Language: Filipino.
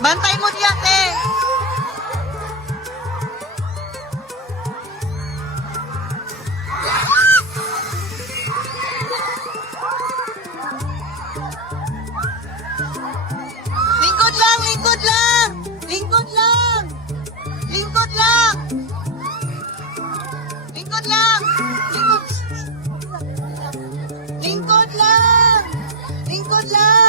Bantay mo diya, te. Lingkod lang, lingkod lang. Lingkod lang. Lingkod lang. Lingkod lang. Lingkod. Lingkod lang. Lingkod lang.